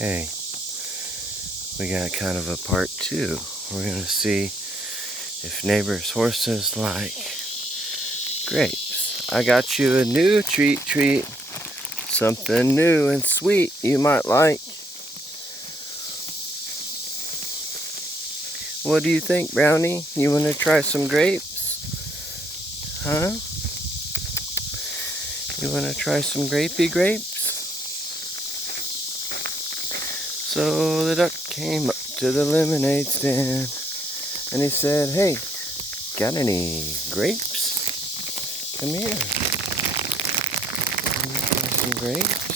Okay, we got kind of a part 2. We're going to see if neighbors' horses like grapes. I got you a new treat. Something new and sweet you might like. What do you think, Brownie? You want to try some grapes? Huh? You want to try some grapey grapes? So the duck came up to the lemonade stand and he said, "Hey, got any grapes? Come here. Can you try some grapes?"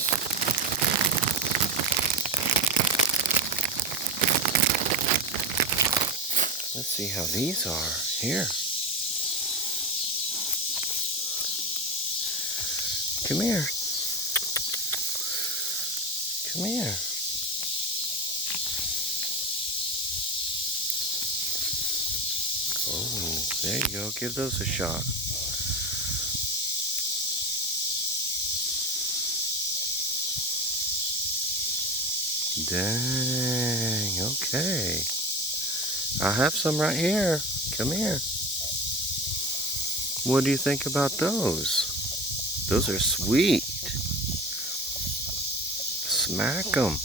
Let's see how these are. Here. Come here. Come here. Oh, there you go. Give those a shot. Dang, okay. I have some right here. Come here. What do you think about those? Those are sweet. Smack them.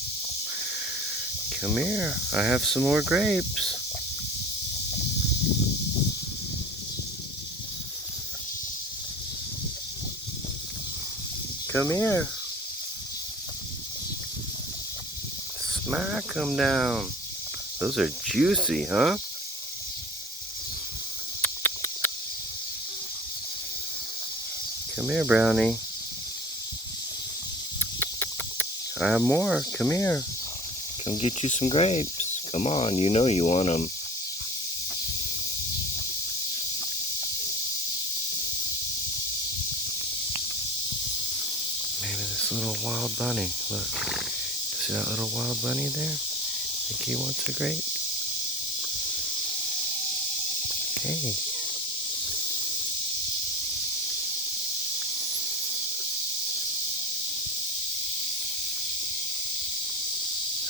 Come here. I have some more grapes. Come here. Smack them down. Those are juicy, huh? Come here, Brownie. I have more. Come here. Come get you some grapes. Come on, you know you want them. Maybe this little wild bunny. Look. See that little wild bunny there? Think he wants a grape? Hey.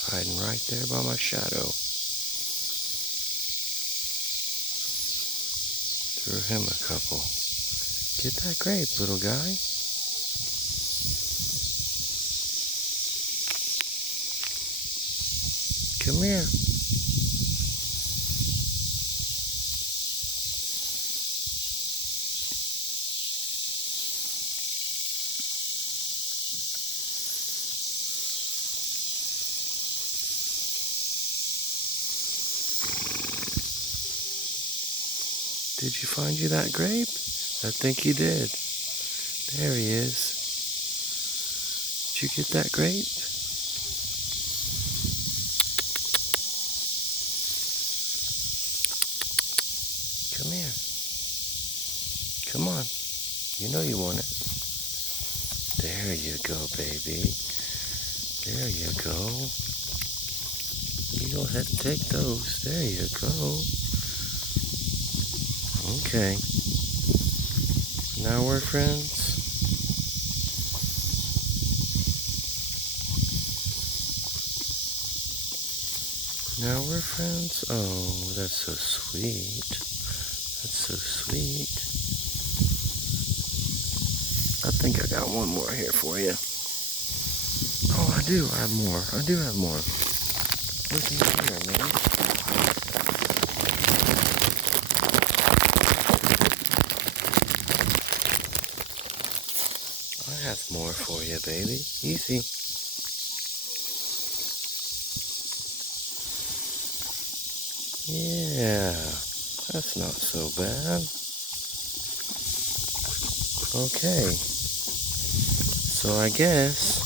Hiding right there by my shadow. Threw him a couple. Get that grape, little guy. Come here. Did you find you that grape? I think you did. There he is. Did you get that grape? Come here. Come on. You know you want it. There you go, baby. There you go. You go ahead and take those. There you go. Okay. Now we're friends. Now we're friends. Oh, that's so sweet. That's so sweet. I think I got one more here for you. Oh, I do have more. I do have more. Look in here, man. I have more for you, baby. Easy. Yeah, that's not so bad. Okay. So I guess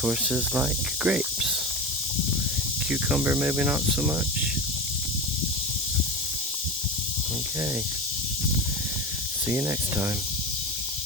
horses like grapes. Cucumber maybe not so much. Okay. See you next time.